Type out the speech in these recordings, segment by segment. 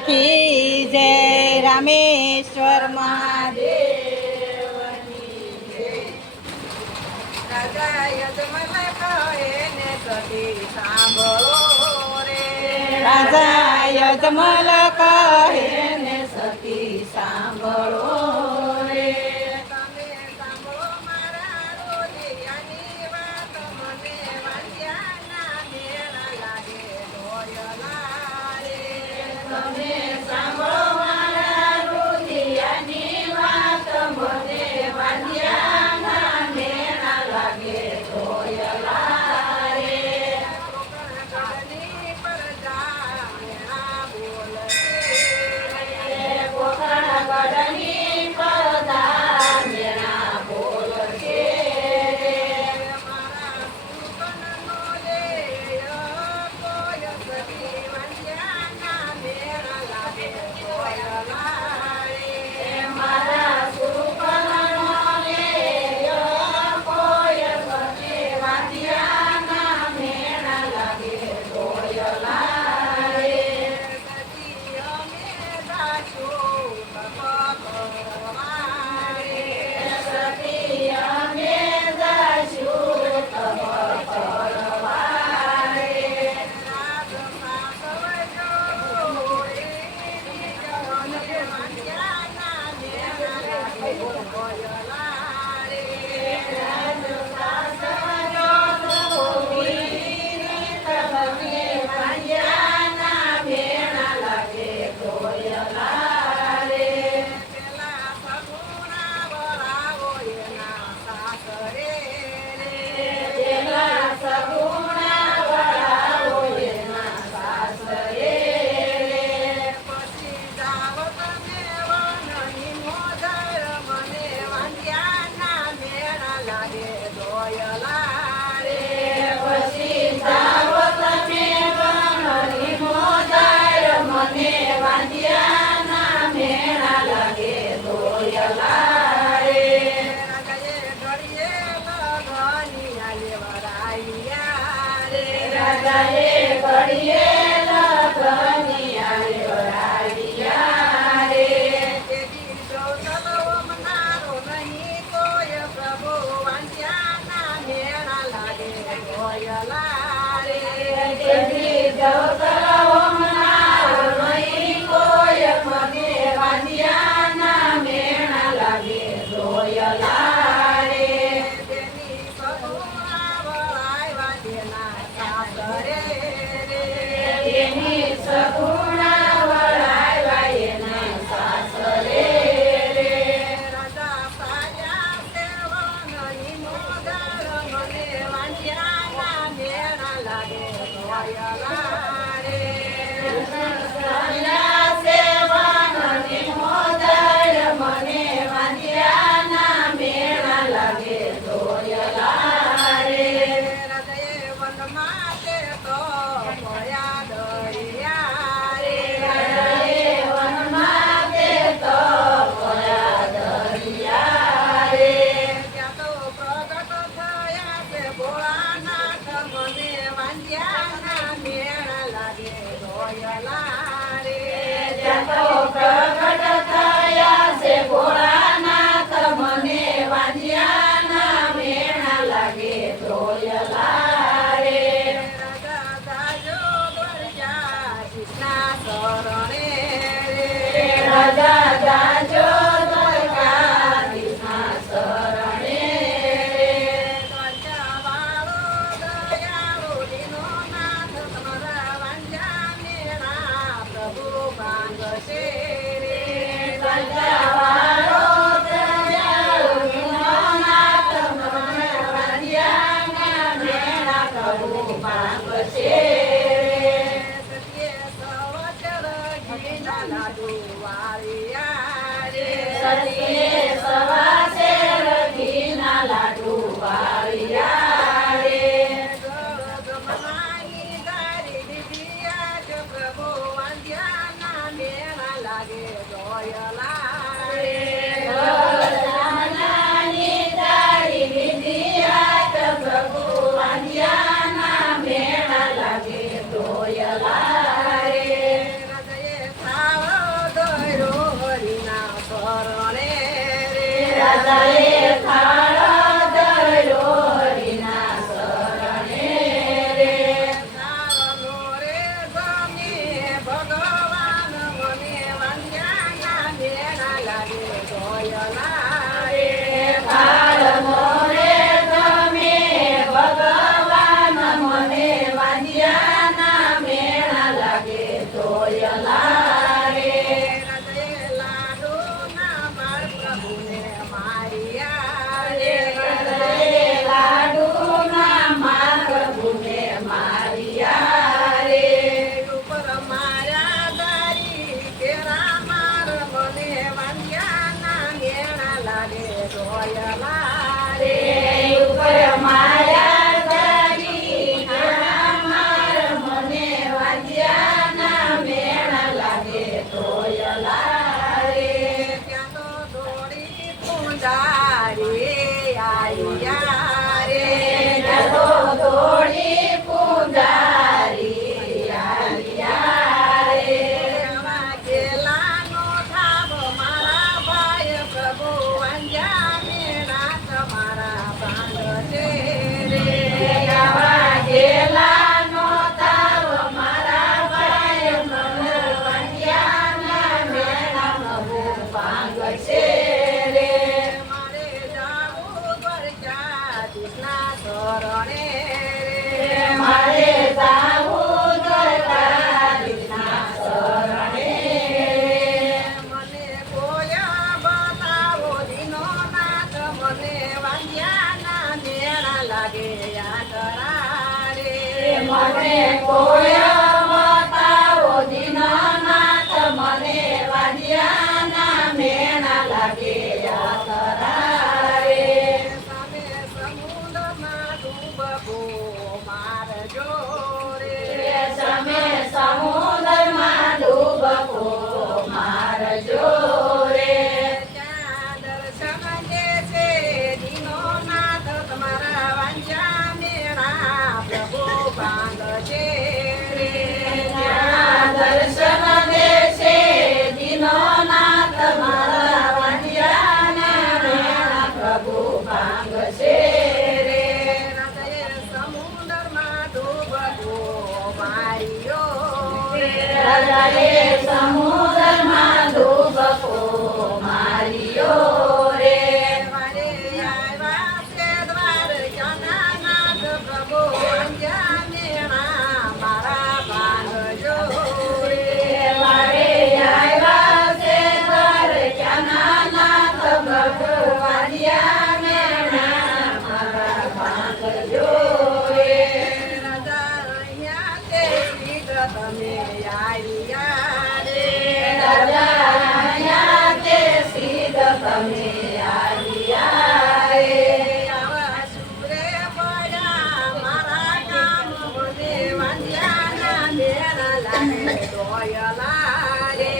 કી જય રામેશ્વર મહાદેવ રાજા યજમલ કહે ને સતી સાંભળો રે રાજા યજમલ કહે ને સતી સાંભળો રે તમે સાંભળો મારા રોજિયાની વાત મને વાંચ્યાના મેળા લાગે ઢોયલા રે તમે સાંભળો મારા રોજિયાની વાત મને વાંચ્યાના મેળા લાગે ઢોયલા રે કોકણગઢની પરજા મેળા કોકણગઢની પરજા મેળા બોલશે મારા સુકનનો લેય કોઈ સખી વાંચ્યાના મેળા લાગે ઢોયલા રે મારા સુકનનો લેય કોઈ સખી વાંચ્યાના મેળા લાગે ઢોયલા રે સતી અમે જાશું તપકરવારે સતી અમે જાશું તપકરવારે રાત સાસવજો એની જવને વાંચ્યાના મેળા લાગે ઢોયલા રે રાત સાસવજો એની જવને વાંચ્યાના મેળા લાગે ઢોયલા રે પેલા સગુણા વળાવો એના સાસરે રે પેલા સગુણા વળાવો એના સાસરે રે પછી જાવ તમે વનની મોદર મને વાંચ્યાના મેળા લાગે ઢોયલા રે પછી જાવ તમે વનની મોદર મને વાંચ્યાના મેળા લાગે ઢોયલા રે રાજાએ ઘડીએ લગનિયા લેવરાયા રે રાજાએ ઘડીએ લગનિયા લેવરાયા રે તેથી જો સલવમનારો નહીં કોઈ પ્રભુ વાંચ્યાના મેળા લાગે ઢોયલા રે તેથી જો સલવમનારો નહીં કોઈ મને વાંચ્યાના મેળા લાગે ઢોયલા રે તેની સગુણા વળાવ્યા તેના સાસરે રે તેની સગુણા વળાવ્યા એના સાસરે રે રાજા સાયા સેવનની મોદર મને વાંચ્યાના મેળા લાગે ઢોયલા રે સાયા સેવનની મોદર મને વાંચ્યાના મેળા લાગે ઢોયલા રે રાજાએ વનમાં તે તો પડ્યા દરિયા રે રાજાએ વનમાં તે તો પડ્યા દરિયા રે ત્યાં તો પ્રગટ થયા છે ભોળાનાથ મને વાંચ્યાના મેળા લાગે ઢોયલા રે ત્યાં તો પ્રગટ થયા છે ભોળાનાથ મને વાંચ્યાના મેળા લાગે ઢોયલા રે રાજા જાજો દ્વારકા કૃષ્ણા શરણે રે રાજા જાજો દ્વારકા કૃષ્ણા શરણે રે દ્વારકા વાળો દયાળુ દીનો નાથ તમારા વાંચ્યા મેળા પ્રભુ ભાંગશે રે દ્વારકા વાળો દયાળુ દીનો નાથ તમારા વાંચ્યાના મેળા પ્રભુ ભાંગશે રે સત્ય સવચર ઘીના લાડુ વાળિયા રે સત્ય સવાચર ઘીના લાડુ વાળિયા રે જમનાની ગારી દીધી આજ પ્રભુ વાંચ્યાના મેળા લાગે ઢોયલા રે જમનાની ગારી દીધી આજ પ્રભુ વાંચ્યાના મેળા લાગે ઢોયલા રે રાજાએ રાજાએ થાળ ધર્યો હરિના શરણે રે. ચાલો રે ગમે ભગવાન મને વાંધ્યાના મેળા લાગે જોયલા રે. થાળનો રે ગમે ભગવાન મને વાંધ્યાના મેળા લાગે જોયલા રે. રાજાએ લાડુના માર પ્રભુને માર્યા રે. રાજાએ લાડુના માર પ્રભુને માર્યા રે. ઉપર માર્યા દારી કેરા માર મને વાંધ્યાના મેળા લાગે જોયલા રે. ઉપર માયા તારી ઘણા માર મને વાંધ્યાના મેળા લાગે જોયલા રે. ત્યાં તો દોડી પૂંજારી આયા રે. જતો દોડી પૂંજારી આવ્યા રે. આવા કેલાનો થાવ મારા ભાઈ પ્રભુ વાંજ્યા મેળા તમારા ભાંગ છે રે. આવા ગેલાનો તાવ મારા ભાઈ મને વાંધ્યાના મેળામાં બહુ ભાંગ છે રે. મારે જાવું દ્વારકાધીશના શરણે રે. મારે જાવું દ્વારકાધીશના શરણે રે. મને કોયા બતાવો દીનોનાથ મને વાંજ્યાના મેળા લાગે યાદરા રે. મને કોઈ બતાવો દીનાનાથ મને વાંધ્યાના મેળા લાગે યાતરા રે. સામે સમુદ્રમાં ડૂબકો મારજો રે. તમે સમુદ્રમાં ડૂબકો મારજો રે. ત્યાં દર્શન જે છે દીનોનાથ તમારા વાંજ્યા મેળા પ્રભુ ભાંગ છે રે. ત્યાં દર્શન દેશે દીનોનાથ મારા વાંધ્યાના મેળા પ્રભુ ભાંગ છે રે. રાજાએ સમુદ્રમાં ડૂબકો માર્યો રે. રાજાએ સમુદ્રમાં ડૂબકો માર્યો રે. વારે આવ્યા છે દ્વારકાના નાથ પ્રભુ વાંજ્યા મેળા મારા ભાંગજો રે. વારે આવ્યા છે દ્વારકાના નાથ પ્રભુ વાંધ્યા મેળા મારા ભાંગજો રે. રાજા અહીંયા તે શીઘ્ર તમે આવ્યા રે. રાજા તે સીધ તમે આવ્યા રે. આવા સુરે પડ્યા મારા કામ મને વાંજ્યાના મેળા લાગે દોયલા રે.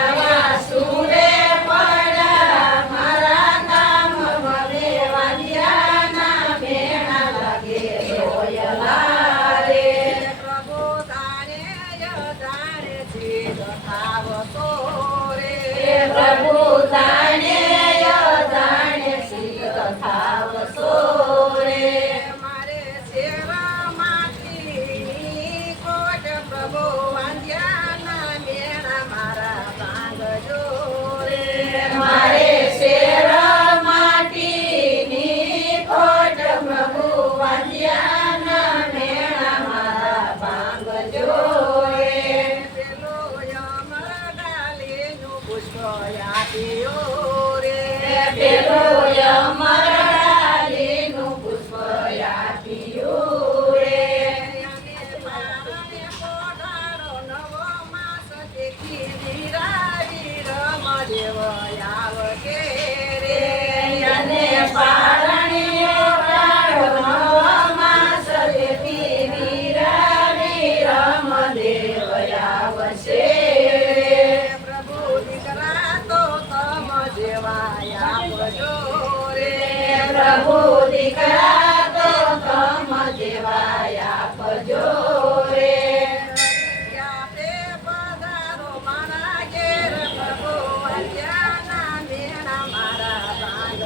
આવા સુરે પડ્યા મારા કામ મને વાંધ્યાના મેળા લાગે જોયલા રે. પ્રભુ તારે જાણે છે તથાવતો રે. પ્રભુ જાણે જાણે સિદ્ધ થાવશો રે. મારે સેવામાંથી કોટ પ્રભુ વાંધ્યાના મેળા મારા ભાંગજો રે. મારે શેર માટીની ખોટ પ્રભુ વાંધ્યાના મેળા મારા ભાંગજો રે. પેલો યમર ડાલીનું પુષ્પ આપ્યો રે. પેલો યમરાલીનું પુષ્પ આપ્યું રે. અને પારણે પોઢાડો નવો માસ દેખી વીરાવી રમદેવ આવકે રે. અને પારણીઓ કાઢો નવામાં સદેતી વીરા વીરમ દેવ આવશે રે. પ્રભુ દીકરા તો તમ જેવા આપજો રે. પ્રભુ દીકરા તો તમ જેવા આપજો રે. આપણે પધારો મારા ઘેર પ્રભુ અત્યારના મેળા મારા ભાંગ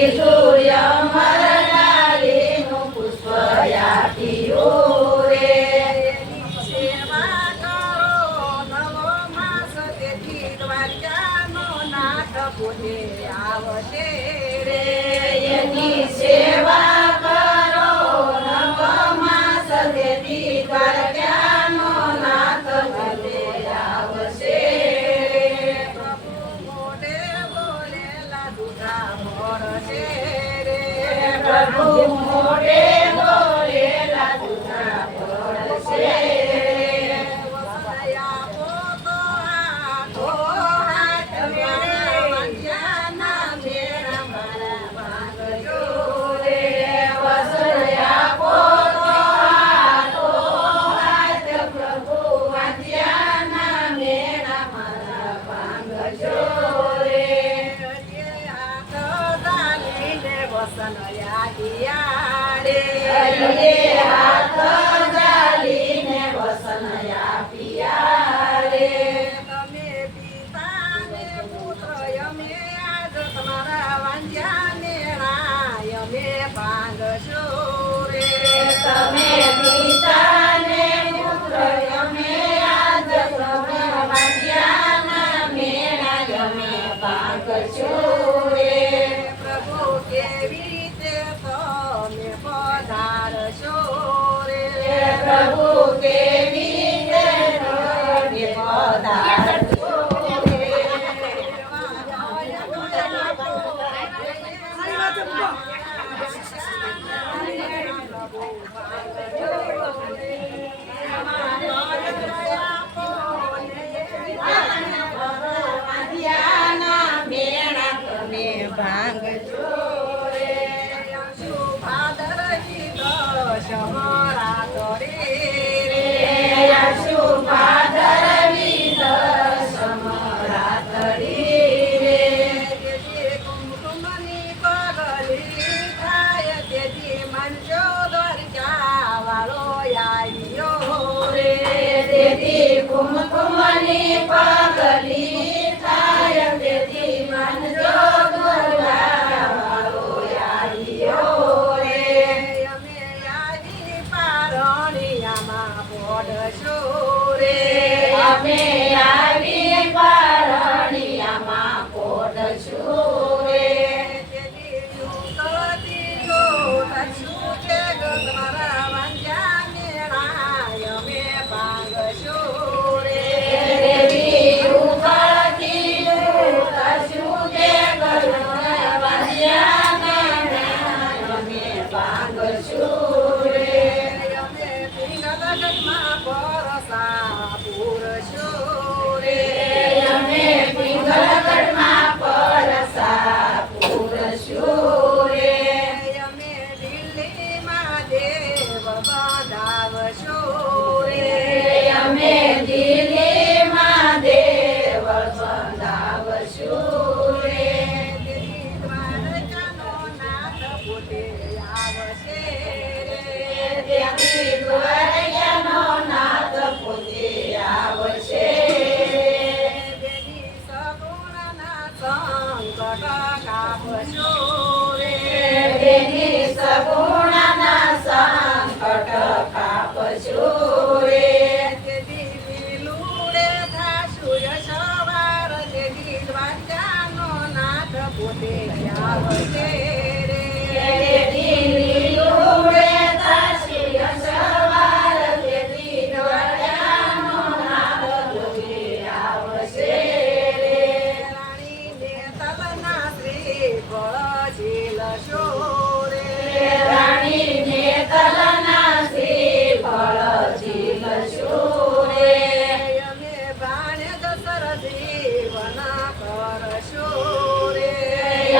લીલું અમર ડાળીનું પુષ્પ આપ્યું રે. સેવા કરો નવો માસ તેથી દ્વારકાનો નાથ પોતે આવશે રે. એની સેવા કરો નવો માસ તેથી દ્વારકાનો નાથ પોતે આવશે. પ્રભુ મોઢે બોલેલા દુધા મોરશે રે. પ્રભુ મોઢે બોલેલા દૂધા પડશે. વસનયા પોતો હાથો હાથ મારા વાંજ્યાના મેળા મારા ભાંગજો રે. વસનયા પોતો હાથો હાથ પ્રભુ વાંજ્યાના મેળા મારા ભાંગજો રે. હરિયે હાથ ડાલીને વસન આપ્યા રે. તમે પિતા ને પુત્ર અમે આજ તમારા વાંજ્યાને રાય અમે ભાંગશો રે. તમે પિતા ને પુત્ર અમે આજ તમારા વાંજ્યાના મેળા અમે ભાંગશો રે. પ્રભુ કેવી રીતે તમે પધારશો રે. પ્રભુ કેવી રીતે તમે પધારશો રે. વાંજ્યાના મેળા તમે ભાંગશો રે. આશુ ભાદરવી દસમ રાતડી રે. કુમકુમની પગલી થાય તેથી મનજો દ્વારકા વાળો આવ્યો રે. તેથી કુમકુમની પગલી થાય તેથી મનજો દ્વારકાવાળો આવ્યો રે. અમે આવી પારણિયામાં પોઢશો રે. અમે આવી પારણિયામાં પોઢશું રે. તેથી યુગથી જોતશું છે તમારા વાંજ્યાને રાય અમે ભાંગશો રે. દેવી ઉગતી ઉગશું તે કરુણા વાંજ્યાના મેળા અમે ભાંગશું રે. અમે પિંગલગઢમાં પરસા પૂરશો રે. અમે પિંગલગઢમાં પરસા પૂરશું રે. અમે દિલ્હીમાં દેવ બંધાવશો રે. અમે દિલ્હીમાં દેવળ બંધાવશું રે. તેથી દ્વારકાનો નાથ પોતે આવશે રે. તેથી દ્વારકાનો નાથ પોતે આવશે. તેથી સગુણના સંકટ કાપશો રે. તેની સગુણના સંકટ કાપશું રે. તેથી લીલુડે થાશું યશવાર તેથી દ્વારકાનો નાથ પોતે આવશે રે. તેથી લીલુડે થશે યશવાર તેથી દ્વારકાનો નાથ પોતે આવશે રે. રાણીને તલના શ્રીફળ ઝીલશો રે. રાણીને તલના શ્રીફળ ઝીલશું રે. અમે ભાણે દશર જીવન કરશો રે.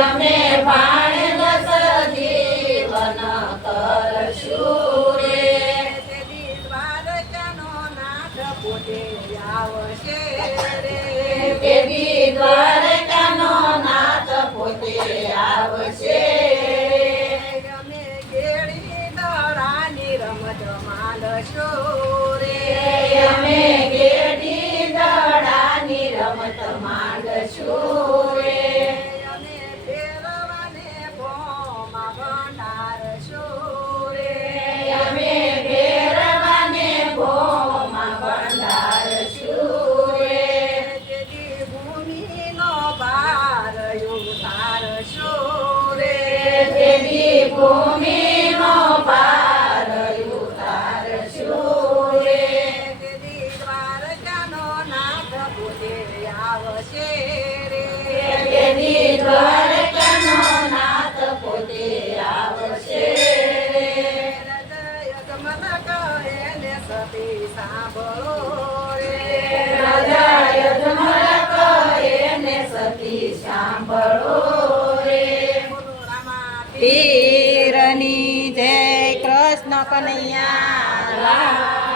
અમે બાણ દસ જીવન કરશું રે. તેથી દ્વારકાનો નાથ પોતે આવશે રે. દેવી દ્વારકાનો નાથ પોતે આવશે. અમે કેળી દડાની રમત માલશો રે. અમે ગેડી દડાની રમત માંડશું રે. અમે ફેરવાને દ્વારકાનો નાથ પોતે આવશે રે. યજમન કહે ને સતી સાંભળો રે. રાજા યજમલ કહે ને સતી સાંભળો રે. બોલો રામા પીરની જય કૃષ્ણ કનૈયા લાલ.